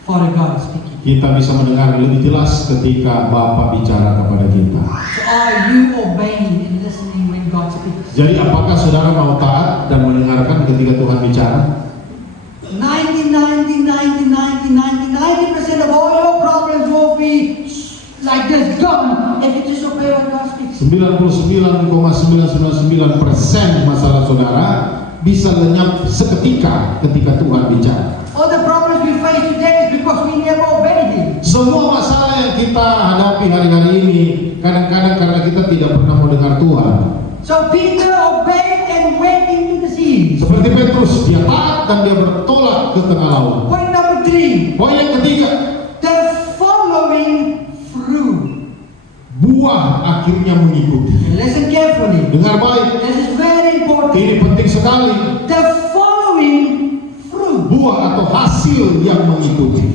Father God is speaking. Kita bisa mendengar lebih jelas ketika Bapa bicara kepada kita. So are you obeying and listening when God speaks? Jadi apakah saudara mau taat dan mendengarkan ketika Tuhan bicara? 90% of all your problems will be like this gone if you just obey what God speaks. 99,999% masalah saudara bisa lenyap seketika ketika Tuhan bicara. All the problems we face today is because we never obeyed Him. Semua masalah yang kita hadapi hari-hari ini kadang-kadang karena kita tidak pernah mendengar Tuhan. So Peter obeyed and went into the sea. Seperti Petrus, dia taat dan dia bertolak ke tengah laut. Point number 3, Poin yang ketiga, the following fruit. buah akhirnya mengikuti. Listen carefully. Dengar baik, This is very important. ini penting sekali. The following fruit. Buah atau hasil yang mengikuti.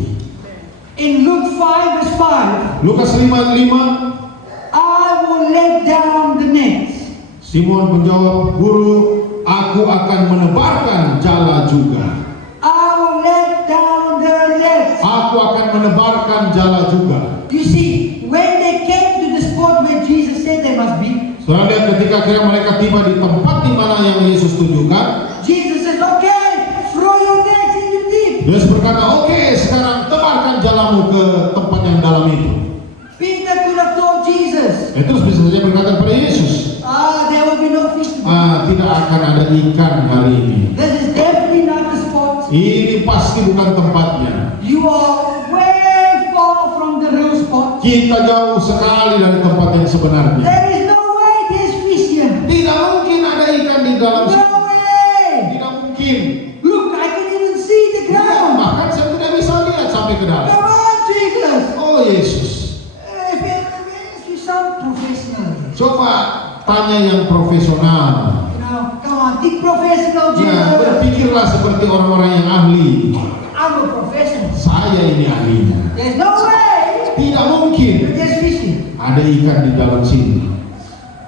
In Luke 5 verse 5, Lukas 5:5, I will let down the nets. Simon menjawab, Guru, aku akan menebarkan jala juga. I will let down the nets. Aku akan menebarkan jala juga. You see, when they came to the spot where Jesus said they must be, Saudara lihat ketika akhirnya mereka tiba di tempat di mana yang Yesus tunjukkan, Jesus says, okay, throw your nets into the deep. Yesus berkata, oke, sekarang tebarkan jalamu ke tempat yang dalam itu. Peter could have told Jesus, Petrus bisa saja berkata kepada Yesus, there will be no fish today. tidak akan ada ikan hari ini. This is definitely not the spot. Ini pasti bukan tempatnya. You are way far from the real spot. Kita jauh sekali dari tempat yang sebenarnya. There is no way there's fish here. Tidak mungkin ada ikan di dalam No situ. way. Tidak mungkin. Look, I can even see the ground. Bahkan saya tidak bisa lihat sampai ke dalam. Come on, Jesus. Oh Yesus. If you sound professional, Coba tanya yang profesional. come on, think professional, Ya, Jesus. berpikirlah seperti orang-orang yang ahli. I'm a professional. Saya ini ahlinya. There's no way Tidak mungkin that there's fish here. ada ikan di dalam sini.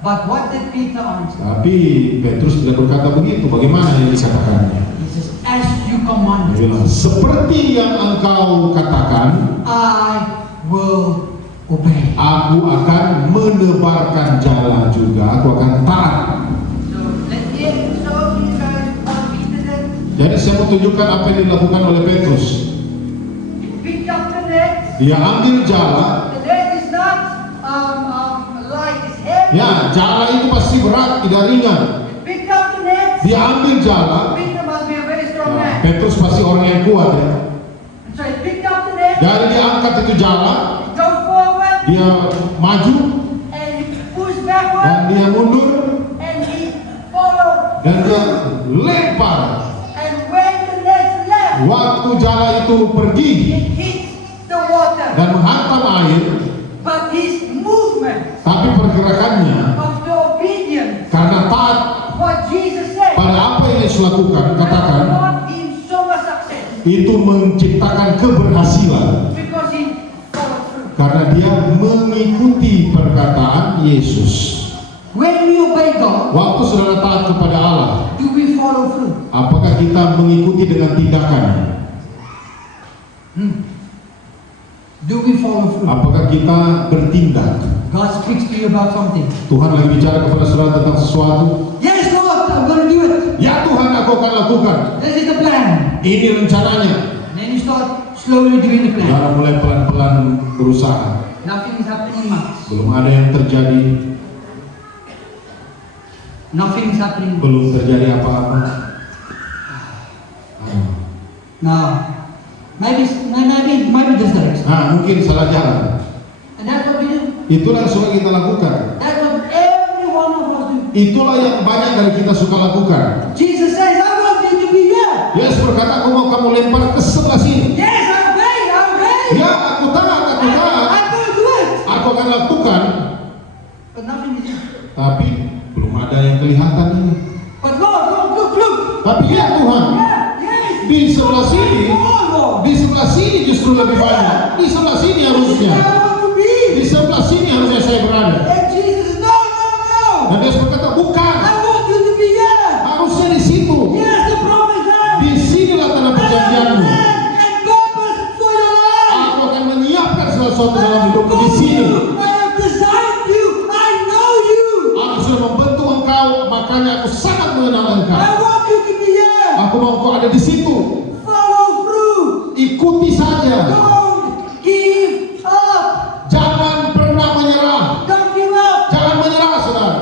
But what did Peter answer? Tapi Petrus tidak berkata begitu. Bagaimana yang dikatakannya? He says, as you Dia commanded, bilang, seperti yang engkau katakan, I will obey. aku akan menebarkan jala juga. Aku akan taat. So let's show you guys what Peter did. Jadi saya mau tunjukkan apa yang dilakukan oleh Petrus. He picked up the net. Dia ambil jala. The net is not light, it's heavy. Ya, jala itu pasti berat, tidak ringan. He picked up the net. Dia ambil jala. Peter must be a very strong Nah, man. Petrus pasti orang yang kuat ya. And so he picked up the net. Jadi dia angkat itu jala. He goes forward Dia maju and he pushed backward dan dia mundur and he followed. dan dia lempar. And when the net left, Waktu jala itu pergi it hit the water. dan menghantam air, But his movement tapi pergerakannya of the obedience, karena taat what Jesus said, pada apa yang Yesus lakukan, katakan, brought him so much success itu menciptakan keberhasilan because he followed through. karena dia mengikuti perkataan Yesus. When we obey God, Waktu saudara taat kepada Allah, do we follow through? apakah kita mengikuti dengan tindakan? Do we follow through? Apakah kita bertindak? God speaks to you about something. Tuhan lagi bicara kepada saudara tentang sesuatu. Yes, Lord, I'm going to do it. Ya Tuhan, aku akan lakukan. This is the plan. Ini rencananya. And then you start slowly doing the plan. Saudara mulai pelan-pelan berusaha. Nothing is happening much. Belum ada yang terjadi. Nothing is happening. Belum terjadi apa-apa. Now, maybe this direction. Nah, mungkin salah jalan. And that's what we do. Itulah yang suka kita lakukan. That's what every one of us do. Itulah yang banyak dari kita suka lakukan. Jesus says, I want you to be here. Yesus berkata, aku mau kamu lempar ke sebelah sini. Yes, I'm ready. Ya, aku taat. I'm going to do it. Aku akan lakukan. But nothing is here. Tapi belum ada yang kelihatan ini. But Lord, look. Tapi ya Tuhan, Yes. di sebelah sini, More, Lord. di sebelah sini justru lebih banyak. Di sebelah sini This is harusnya. where I want to be. Di sebelah sini harusnya saya berada. And Jesus says, no. Dan Yesus berkata, bukan. I want you to be here. Harusnya di situ. Yes, the promised land. Di sinilah ada di situ. Follow through. Ikuti saja. Don't give up. Jangan pernah menyerah. Don't give up. Jangan menyerah, saudara.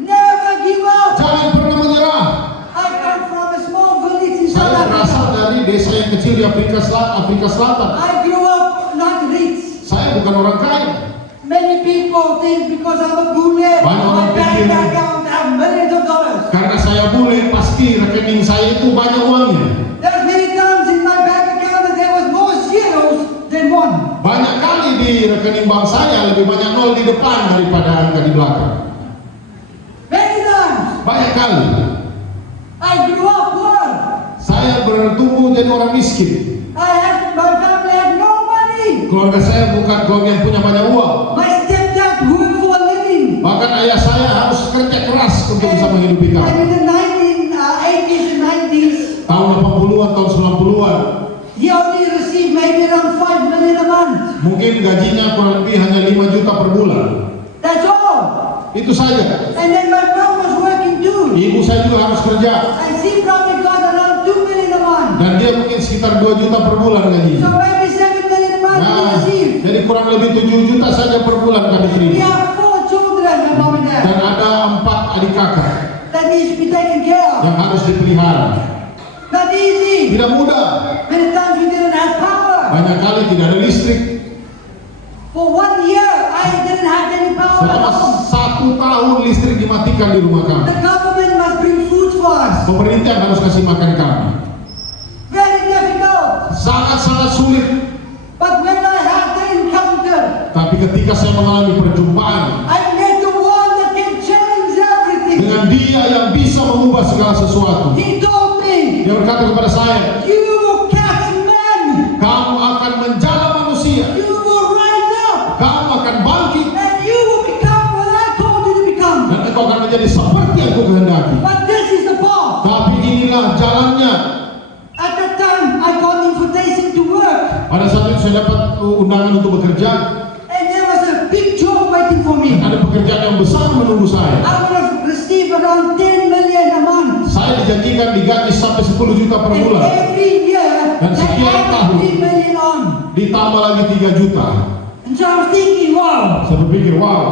Never give up. Jangan pernah menyerah. I come from a small village in South Saya berasal Africa. dari desa yang kecil di Afrika Selatan. I grew up not rich. Saya bukan orang kaya. Many people think because I'm a bule, Banyak my orang bank pikir- account have millions of dollars. Karena saya bule, pasti rekening saya itu banyak uangnya. There's many times in my bank account that there was more zeros than one. Banyak kali di rekening bank saya lebih banyak nol di depan daripada angka di belakang. Many times. Banyak kali. I grew up poor. Saya bertumbuh jadi orang miskin. My family had no money. Keluarga saya bukan keluarga yang punya banyak uang. My stepdad worked for a living. Bahkan ayah saya harus kerja keras untuk bisa menghidupi And kami. in the 1980s and 90s, Tahun 80-an, tahun 90-an, he only received maybe around 5 million a month. mungkin gajinya kurang lebih hanya 5 juta per bulan. That's all. Itu saja. And then my mom was working too. Ibu saya juga harus kerja. And she probably got around 2 million a month. Dan dia mungkin sekitar 2 juta per bulan So gajinya. maybe 7 million a month we Nah, receive. jadi kurang lebih 7 juta saja per bulan kami We terima. have 4 children, my mom and Dan dad, ada 4 adik kakak that needs to be taken care of. yang harus dipelihara. Not easy. Tidak mudah. Many times we didn't have power. Banyak kali tidak ada listrik. For 1 year, I didn't have any power at Selama home. 1 tahun listrik dimatikan di rumah kami. The government must bring food for us. Pemerintah yang harus kasih makan kami. Very difficult. Sangat-sangat sulit. But when I had the encounter, Tapi ketika saya mengalami perjumpaan I met the one that can change everything. dengan dia yang bisa mengubah segala sesuatu, He told me, dia berkata kepada saya, you will catch men. kamu akan menjala manusia, You will rise up. kamu akan bangkit, And you will become what I told you to become. dan engkau akan menjadi seperti yang aku kehendaki. But this is the path. Tapi inilah jalannya. At that time, I got invitation to work. Pada saat itu saya dapat undangan untuk bekerja, And there was a big job waiting for me. dan ada pekerjaan yang besar menunggu saya. I would have received around 10 million a month. Saya dijanjikan digaji sampai 10 juta per And bulan, every year, Dan they setiap add tahun. 3 million on. ditambah lagi 3 juta. And so I was thinking, wow, Saya berpikir, wow,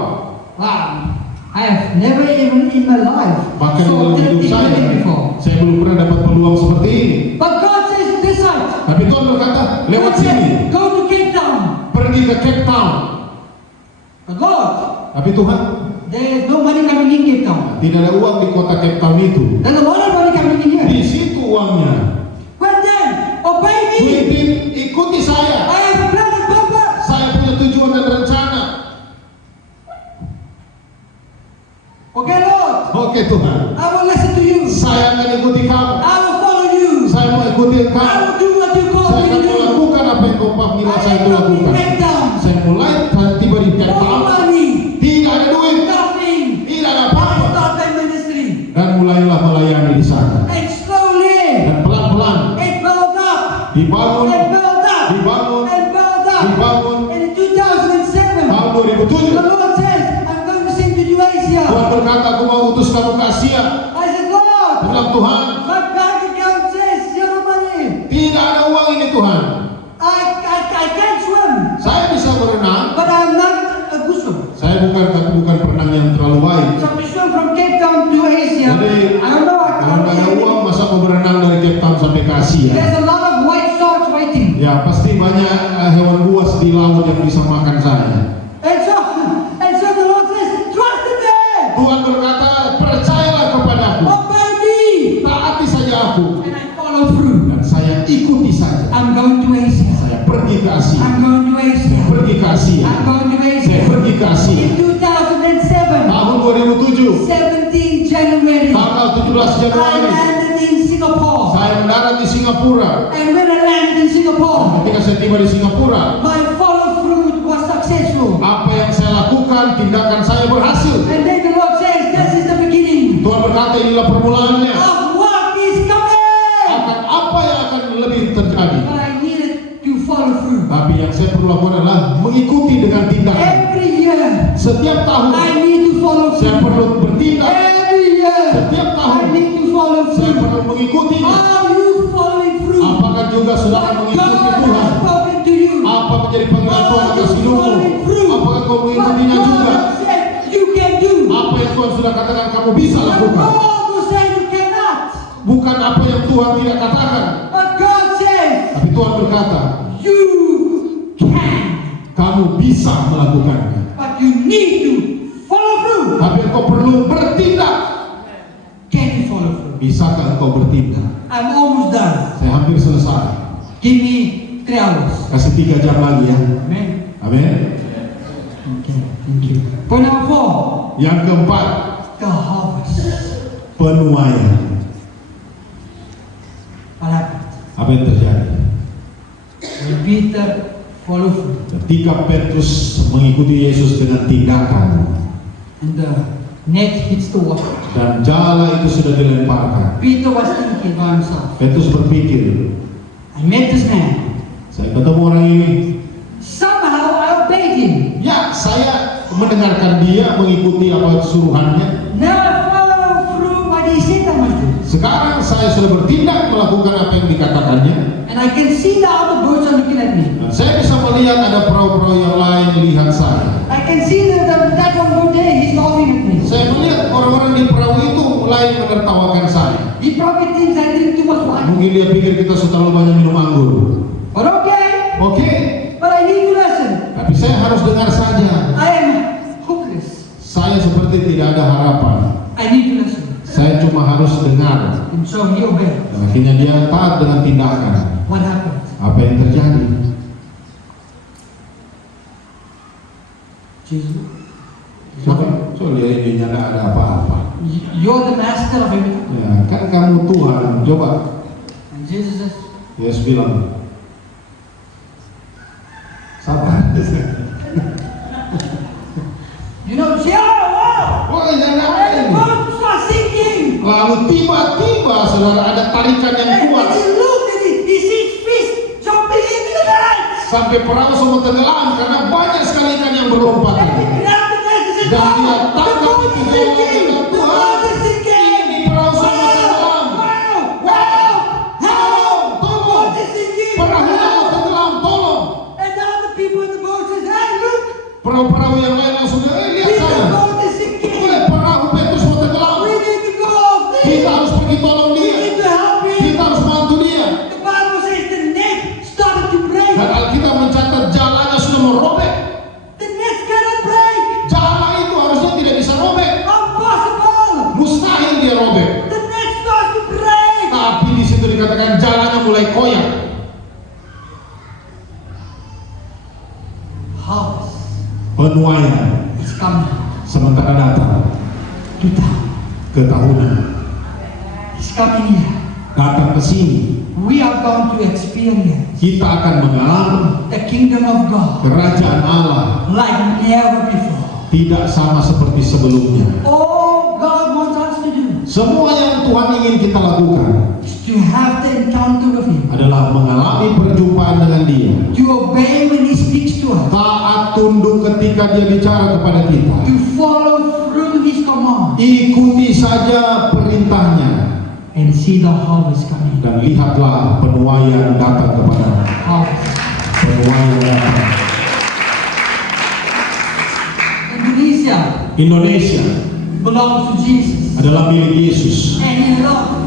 I have never even in my life bahkan saw dalam hidup 30 saya, million before. saya belum pernah dapat peluang seperti ini. But God says this side. Tapi Tuhan berkata, lewat God sini, said, go to Cape Town. pergi ke Cape Town. But God, Tapi Tuhan, there is no money coming in Cape Town. tidak ada uang di kota Cape Town itu. There's a lot of money coming in here. Di situ uangnya. But then, obey me. Pemimpin, ikuti saya. I have a plan and purpose. Saya punya tujuan dan rencana. Okay, Lord, Oke Tuhan, I will listen to you. saya akan ikuti kamu. I will follow you. Saya mau ikuti I engkau. will do what you call Saya me akan to do. melakukan apa yang kau bilang saya itu I am lakukan. in Cape Town. Saya mulai tiba di Cape No Town. money, Tidak ada duit, nothing. tidak ada I apa-apa. start my ministry. Dan mulailah melayani di sana. And slowly, Dan pelan-pelan it built up. dibangun, And built up. dibangun, And built up. dibangun. And in 2007, Tahun the 2007, Lord says, I'm going to send you to Asia. Tuhan berkata, aku mau utus kamu ke Asia. I said, Lord, Saya bilang, Tuhan, my bank account says zero money. tidak ada uang ini Tuhan. I can't swim, Saya bisa berenang. but I'm not a good swimmer. Saya bukan perenang yang terlalu baik. So to swim from Cape Town to Asia, Jadi, I don't know. kalau nggak ada uang, masa mau berenang dari Cape Town sampai ke Asia? There's a lot of white sharks waiting. Ya, pasti banyak hewan buas di laut yang bisa makan saya. And so the Lord says, trust in me. Tuhan berkata, percayalah kepadaku. Obey me. Taati saja aku. And I follow through. Dan saya ikuti saja. I'm going to Asia. Saya pergi ke Asia. I'm going to Asia. Pergi ke Asia. I'm going to Saya Asia. pergi ke Asia. In 2007, Tahun 2007, 17 January, tanggal 17 I Januari, landed in Singapore. saya mendarat di Singapura. And when I landed in Singapore, Ketika saya tiba di Singapura, my follow through was successful. apa yang saya lakukan, tindakan saya berhasil. And then the Lord says, this is the beginning Tuhan berkata, inilah permulaannya. of what is coming. Akan apa yang akan lebih terjadi. But I needed to follow through. Tapi yang saya perlu lakukan adalah mengikuti dengan tindakan. Every year, Setiap tahun I need to follow saya through. perlu bertindak. Every year, Setiap tahun I need to follow saya through. perlu mengikutinya. How you follow saudara What mengikuti God Tuhan? has spoken to you. Apa menjadi panggilan Tuhan atas hidupmu? Apakah kau What mengikutinya God juga? has said you can do. Apa yang Tuhan sudah katakan kamu bisa The lakukan? world will say you cannot. Bukan apa yang Tuhan tidak katakan. But God says Tapi Tuhan berkata, you can. kamu bisa melakukannya. But you need to follow through. Tapi engkau perlu bertindak. Can you follow through? Bisakah engkau bertindak? I'm almost done. Saya hampir selesai. Give me 3 hours. Kasih 3 jam lagi ya. Amen. Amin. Okay, thank you. Point number 4. Yang keempat, The harvest. penuaian. What happened? Apa yang terjadi? When Peter follow through. Ketika Petrus mengikuti Yesus dengan tindakan And the net hits the water. dan jala itu sudah dilemparkan, Peter was thinking by himself, Petrus berpikir, I met this man. saya ketemu orang ini. Somehow I obeyed him. Ya, saya mendengarkan dia, mengikuti apa suruhannya. Now I follow through what he said I must do. Sekarang saya sudah bertindak melakukan apa yang dikatakannya. And I can see the other boats are looking at me. Dan saya bisa melihat ada perahu-perahu yang lain melihat saya. I can see that one boat there, he's laughing at me. Saya melihat orang-orang di perahu itu mulai menertawakan saya. He probably thinks I drink too much wine. Mungkin dia pikir kita sudah terlalu banyak minum anggur. But okay, Oke, but I need to listen. tapi saya harus dengar saja. I am hopeless. Saya seperti tidak ada harapan. I need to listen. Saya cuma harus dengar. And so he obeyed. Dan akhirnya dia taat dengan tindakan. What happened? Apa yang terjadi? Jesus. Coba lihat ini tidak ada apa-apa. You're the master of everything. Ya, kan kamu Tuhan. Coba. And Jesus says, Yesus bilang, sabar. you know, wow! Oh, jangan And the ini. boat starts sinking. Lalu tiba-tiba saudara ada tarikan yang And kuat he looked and he sees fish jumping into the net. sampai perahu semua tenggelam karena banyak sekali ikan yang berlompat. And he grabbed the net and said, Dan dia "Oh, the tangkap boat itu is dia sinking! kata, The Tuhan, boat is sinking! ini perahu semua tenggelam. Wow! Help! The Tolong, boat is sinking! perahunya mau Help!" tenggelam, tolong. And now the people in the boat says, "Hey, look! Perahu-perahu yang lain langsung lihat The saya. boat is sinking! Perahu Petrus mau tenggelam. We need to go off Kita this! harus pergi tolong We dia. need to help him!" Kita harus bantu dia. The Bible says the net started to break. Dan Alkitab mencatat jalannya sudah mau robek. The net cannot break. Jala itu harusnya tidak bisa robek. Impossible. Mustahil dia robek. The net starts to break. Tapi di situ dikatakan jalannya mulai koyak. Harvest Penuaian is coming. sementara datang Kita ke tahunan, is coming here. datang ke sini. We are going to experience Kita akan mengalami the kingdom of God kerajaan Allah like never before. tidak sama seperti sebelumnya. All God wants us to do Semua yang Tuhan ingin kita lakukan is to have the encounter with Him, adalah mengalami perjumpaan dengan Dia. to obey when He speaks to us, Taat tunduk ketika Dia bicara kepada kita. to follow through His command, Ikuti saja perintahnya and see the harvest coming. dan lihatlah penuaian datang kepada Harvest. penuaian datang. Indonesia belongs to Jesus. adalah milik Yesus. And He loved,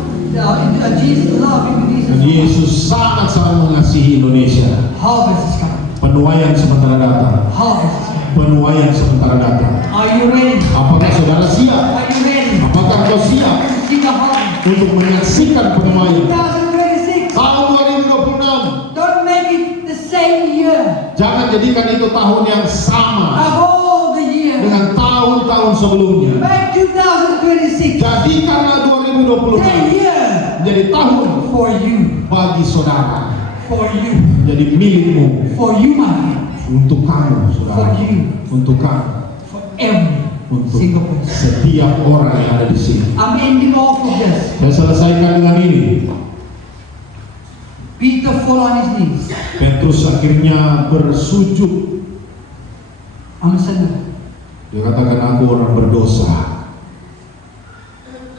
Jesus loved Dan Indonesia. Yesus sangat-sangat mengasihi Indonesia. Harvest is coming. Penuaian sementara datang. Harvest is coming. Penuaian sementara datang. Are you ready? Apakah saudara siap? Are you ready? Apakah kau siap To see the harvest. untuk menyaksikan penuaian? 2026. Tahun 2026. Don't make it the same year Jangan jadikan itu tahun yang sama of all the years. dengan tahun-tahun sebelumnya. Make 2026 Jadikanlah 2026 the year menjadi tahun for you, bagi saudara, for you, menjadi milikmu, for you, my friend, untuk kamu, saudara, for you, untuk kamu, for every untuk single person. setiap orang yang ada di sini. I'm ending off with this. Saya selesaikan dengan ini. Peter fall on his knees. Petrus akhirnya bersujud. I'm a sinner. Dia katakan, aku orang berdosa.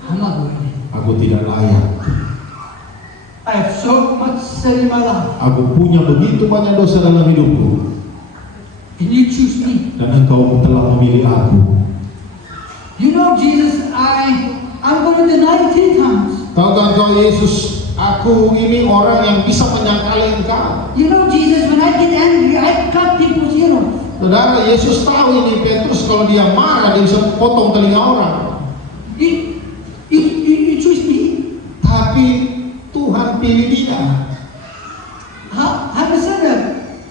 I'm not worthy. Aku tidak layak. I have so much sin sin in my life. Aku punya begitu banyak dosa dalam hidupku, And you choose me. dan Engkau telah memilih aku. You know, Jesus, I'm going to deny you 3 times. Tahukah Engkau, Yesus, aku ini orang yang bisa menyangkali Engkau. You know, Jesus, when I get angry, I cut people's ear off. Saudara, Yesus tahu ini Petrus kalau dia marah dia bisa potong telinga orang. You choose me. Tapi Tuhan pilih dia. I'm a sinner.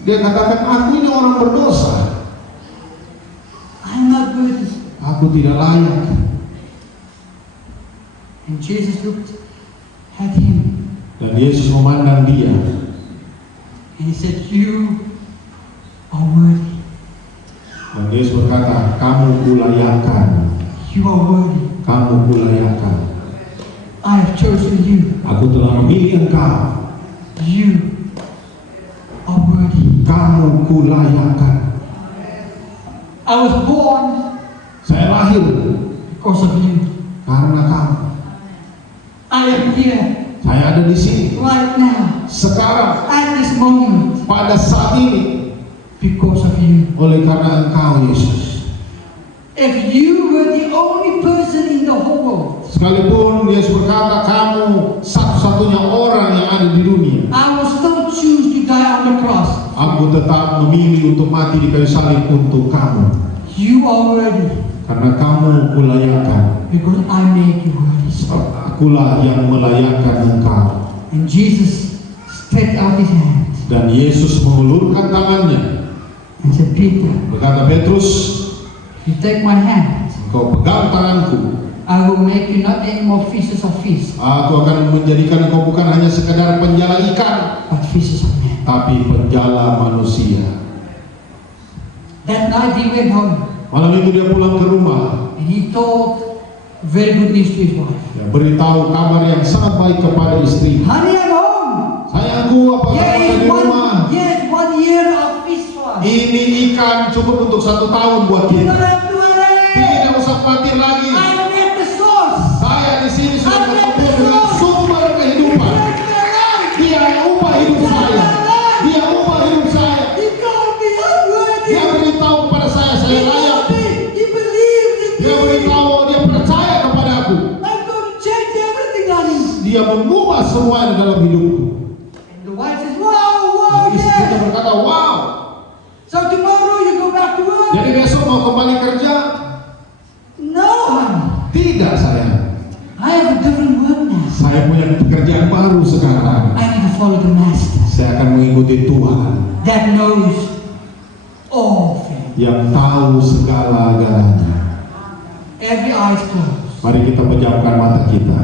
Dia katakan, aku ini orang berdosa. I'm not good. Aku tidak layak. And Jesus looked at him Dan Yesus memandang dia. and he said, you are worthy. Dan Yesus berkata, kamu kulayakan. You are worthy. Kamu kulayakan. I have chosen you. Aku telah memilih engkau. You are worthy. Kamu kulayakan. I was born Saya lahir because of you. karena kamu. I am here Saya ada di sini right now sekarang at this moment pada saat ini because of you. oleh karena engkau, Yesus. If you were the only person in the whole world, Sekalipun Yesus berkata kamu satu-satunya orang yang ada di dunia, I will still choose to die on the cross. aku tetap memilih untuk mati di kayu salib untuk kamu. You are worthy Karena kamu kulayakan. because I make you worthy. Akulah yang melayakkan engkau. And Jesus stretched out his hand Dan Yesus mengulurkan tangannya. and said, Peter, Berkata, Petrus, if you take my hand, engkau pegang tanganku. I will make you not any more fishes of fish, Aku akan menjadikan engkau bukan hanya sekedar penjala ikan, but fishes of men. tapi penjala manusia. That night he went home Malam itu dia pulang ke rumah. and he told very good news to his wife. Dia beritahu kabar yang sangat baik kepada istri. Honey, I'm home. Sayangku, apa kabar di rumah? Yes, 1 year of fish for us. Ini ikan cukup untuk 1 tahun buat You kita. don't have to worry. Tidak usah khawatir lagi. I'm at the source. Saya di sini sudah bertemu dengan sumber kehidupan. Dia ubah hidup saya. Dia ubah hidup saya. He told me I'm worthy. Dia beritahu kepada saya layak. He believes in Dia me. beritahu, dia percaya kepada aku. I'm going to change everything on him. Dia mengubah semuanya dalam hidupku. And the wife says, wow, Istrinya yes. berkata, wow. So tomorrow you go back to work? Jadi besok mau kembali kerja? No, honey. Tidak, sayang. I have a different work now. Saya punya pekerjaan baru sekarang. I need to follow the master Saya akan mengikuti Tuhan that knows all things. yang tahu segala-galanya. Every eye is closed. Mari kita pejamkan mata kita.